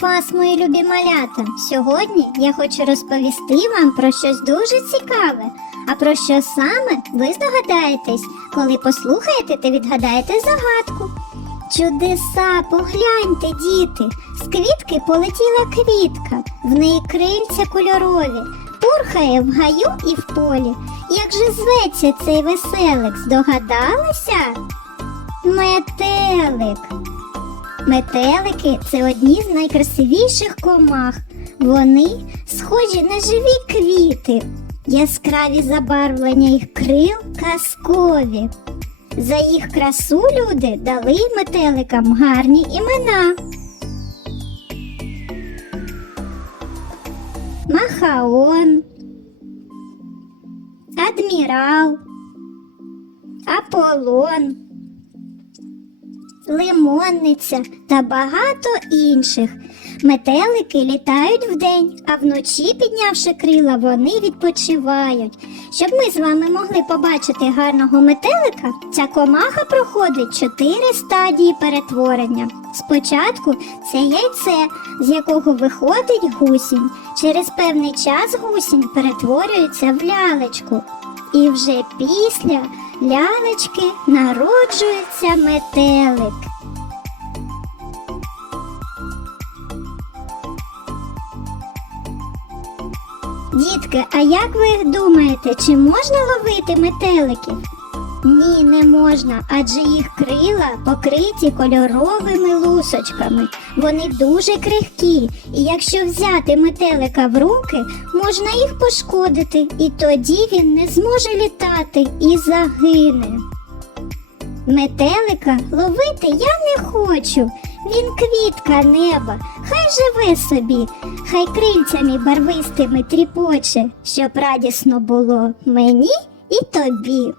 вас, мої любі малята! Сьогодні я хочу розповісти вам про щось дуже цікаве. А про що саме ви здогадаєтесь, коли послухаєте та відгадаєте загадку. Чудеса, погляньте, діти! З квітки полетіла квітка, в неї крильця кольорові, пурхає в гаю і в полі. Як же зветься цей веселик? Здогадалися? Метелик. Метелики це одні з найкрасивіших комах. Вони схожі на живі квіти. Яскраві забарвлення їх крил казкові. За їх красу люди дали метеликам гарні імена. Махаон, Адмірал, Аполлон лимонниця та багато інших. Метелики літають вдень, а вночі, піднявши крила, вони відпочивають. Щоб ми з вами могли побачити гарного метелика, ця комаха проходить чотири стадії перетворення. Спочатку це яйце, з якого виходить гусінь. Через певний час гусінь перетворюється в лялечку. І вже після лялечки народжується метелик. Дітки, а як ви думаєте, чи можна ловити метеликів? Ні, не можна, адже їх крила покриті кольоровими лусочками. Вони дуже крихкі, і якщо взяти метелика в руки, можна їх пошкодити, і тоді він не зможе літати і загине. Метелика ловити я не хочу. Він квітка неба, хай живе собі, хай крильцями барвистими тріпоче, щоб радісно було мені і тобі.